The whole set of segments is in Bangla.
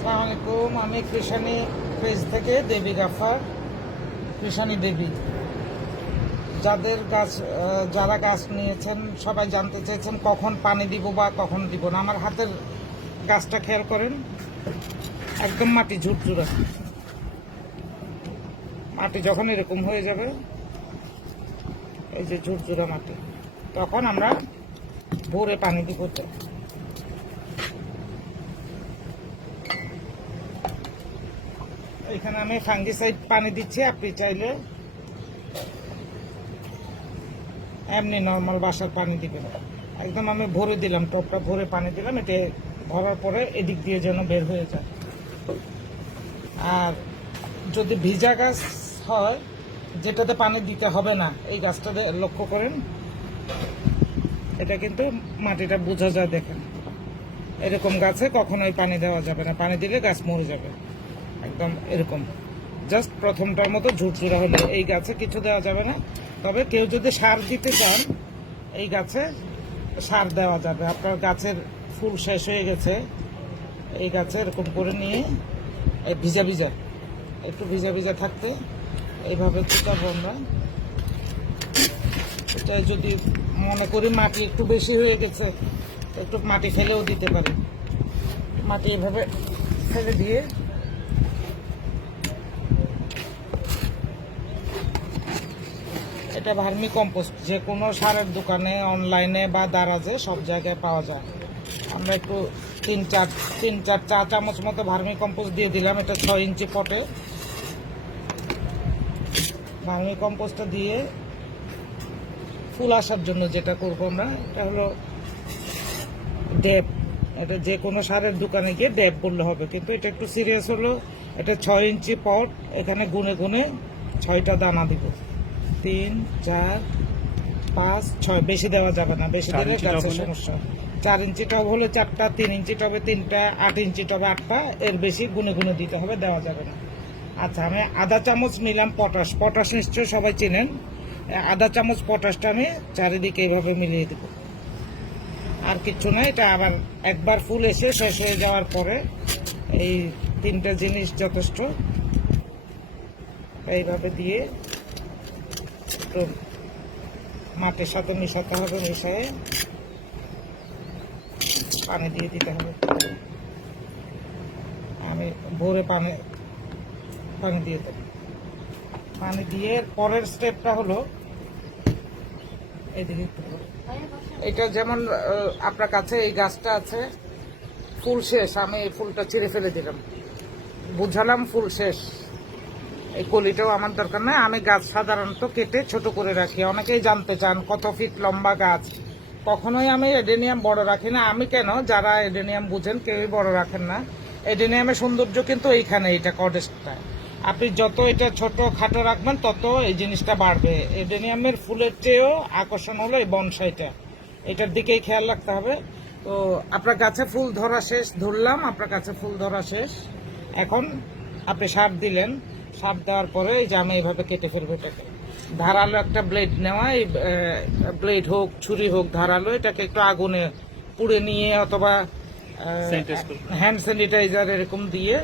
আসসালামু আলাইকুম। আমি কৃষাণী পেজ থেকে দেবী গাফার, কৃষাণী দেবী। যারা গাছ নিয়েছেন সবাই জানতে চেয়েছেন কখন পানি দিব বা কখন দিব না। আমার হাতের গাছটা খেয়াল করেন, একদম মাটি ঝুরঝুরা। মাটি যখন এরকম হয়ে যাবে, এই যে ঝুরঝুরা মাটি, তখন আমরা ভোরে পানি দিব। এখানে আমি ফাঙ্গিসাইড পানি দিচ্ছি। আপনি চাইলে এমনি নর্মাল বাসার পানি দিবেন। একদম আমি ভরে দিলাম, টপটা ভরে পানি দিলাম। এটা ভরার পরে এদিক দিয়ে যেন বের হয়ে যায়। আর যদি ভিজা গাছ হয় যেটাতে পানি দিতে হবে না, এই গাছটা লক্ষ্য করেন, এটা কিন্তু মাটিটা বোঝা যায়। দেখেন, এরকম গাছে কখনোই পানি দেওয়া যাবে না। পানি দিলে গাছ মরে যাবে। একদম এরকম জাস্ট প্রথমটার মতো ঝুরঝুরা হলে এই গাছে কিছু দেওয়া যাবে না। তবে কেউ যদি সার দিতে চান, এই গাছে সার দেওয়া যাবে। আপনার গাছের ফুল শেষ হয়ে গেছে, এই গাছে এরকম করে নিয়ে ভিজা ভিজা, একটু ভিজা ভিজা থাকতে এইভাবে চিটাবো আমরা। এটা যদি মনে করি মাটি একটু বেশি হয়ে গেছে, একটু মাটি ফেলেও দিতে পারি। মাটি এভাবে ফেলে দিয়ে এটা ভার্মি কম্পোস্ট যে কোনো সারের দোকানে, অনলাইনে বা দারাজে সব জায়গায় পাওয়া যায়। আমরা একটু তিন চার চা চামচ মতো ভার্মি কম্পোস্ট দিয়ে দিলাম। এটা 6 ইঞ্চি পটে ভার্মি কম্পোস্টটা দিয়ে ফুল আসার জন্য যেটা করবো আমরা, এটা হলো ডেপ। এটা যে কোনো সারের দোকানে গিয়ে ডেপ বললে হবে, কিন্তু এটা একটু সিরিয়াস হলো। এটা 6 ইঞ্চি পট, এখানে গুনে গুনে 6টা দানা দিব। 3, 4, 5, 6, বেশি দেওয়া যাবে না, বেশি দিলে গাছের সমস্যা। 4 ইঞ্চি টব হলে 4টা, 3 ইঞ্চি টবে 3টা, 8 ইঞ্চি টবে 8টা, এর বেশি গুনে গুনে দিতে হবে, দেওয়া যাবে না। আচ্ছা, আমি আধা চামচ নিলাম পটাশ নিশ্চয়ই সবাই চেনেন। আধা চামচ পটাশটা আমি চারিদিকে এইভাবে মিলিয়ে দেব। আর কিচ্ছু না। এটা আবার একবার ফুল এসে শেষ হয়ে যাওয়ার পরে এই 3টা জিনিস যথেষ্ট। এইভাবে দিয়ে একটু মাটির সাথে মিশাতে হবে, মিশিয়ে পানি দিয়ে দিতে হবে। আমি ভোরে পানি দিয়ে দেব। পানি দিয়ে পরের স্টেপটা হলো এইদিকে এটা যেমন আপনার কাছে এই গাছটা আছে, ফুল শেষ, আমি এই ফুলটা ছিঁড়ে ফেলে দিলাম, বুঝালাম ফুল শেষ। এই কলিটাও আমার দরকার নেই। আমি গাছ সাধারণত কেটে ছোট করে রাখি। অনেকেই জানতে চান কত ফিট লম্বা গাছ। কখনোই আমি এডেনিয়াম বড় রাখি না। আমি কেন, যারা এডেনিয়াম বুঝেন কেউই বড় রাখেন না। এডেনিয়ামের সৌন্দর্য কিন্তু এইখানে, এটা কডেস্টটা। আপনি যত এটা ছোট খাটো রাখবেন তত এই জিনিসটা বাড়বে। এডেনিয়ামের ফুলের চেয়েও আকর্ষণ হলো এই বনসাইটা, এটার দিকেই খেয়াল রাখতে হবে। তো আপনার গাছে ফুল ধরা শেষ, ধরলাম আপনার কাছে ফুল ধরা শেষ। এখন আপনি সার দিলেন, সার দেওয়ার পরে এই যে আমি এইভাবে কেটে ফেলবো। এটাকে ধারালো একটা ব্লেড নেওয়া, এই ব্লেড হোক ছুরি হোক ধারালো, এটাকে একটু আগুনে পুড়ে নিয়ে অথবা হ্যান্ড স্যানিটাইজার এরকম দিয়ে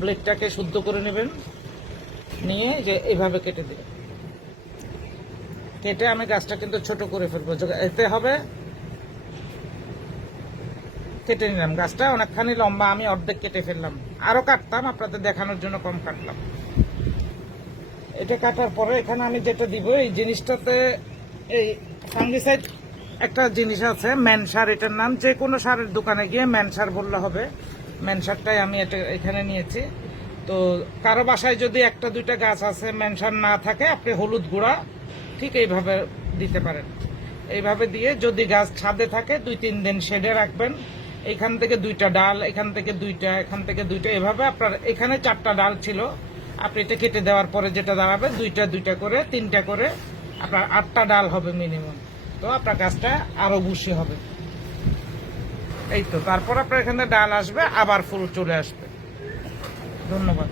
ব্লেডটাকে শুদ্ধ করে নেবেন। নিয়ে যে এইভাবে কেটে দেবেন। কেটে আমি গাছটা কিন্তু ছোট করে ফেলবো। এতে হবে, কেটে নিলাম গাছটা অনেকখানি লম্বা, আমি অর্ধেক কেটে ফেললাম। আরো কাটতাম, আপনাদের দেখানোর জন্য কম কাটলাম। এটা কাটার পরে এখানে আমি যেটা দিব, এই জিনিসটাতে এই ফাঙ্গিসাইড একটা জিনিস আছে, ম্যানসার এটার নাম। যে কোনো সারের দোকানে গিয়ে ম্যানসার বললে হবে। ম্যানসারটাই আমি এটা এখানে নিয়েছি। তো কারো বাসায় যদি 1-2টা গাছ আছে, ম্যানসার না থাকে, আপনি হলুদ গুঁড়া ঠিক এইভাবে দিতে পারেন। এইভাবে দিয়ে যদি গাছ ছাদে থাকে 2-3 দিন শেডে রাখবেন। এখান থেকে 2টা ডাল, এখান থেকে 2টা, এখান থেকে 2টা, এভাবে আপনার এখানে 4টা ডাল ছিল। আপনি এটা কেটে দেওয়ার পরে যেটা দাঁড়াবে 2টা করে 3টা করে, আপনার 8টা ডাল হবে মিনিমাম। তো আপনার গাছটা আরো বুশি হবে। এই তো, তারপর আপনার এখানে ডাল আসবে, আবার ফুল চলে আসবে। ধন্যবাদ।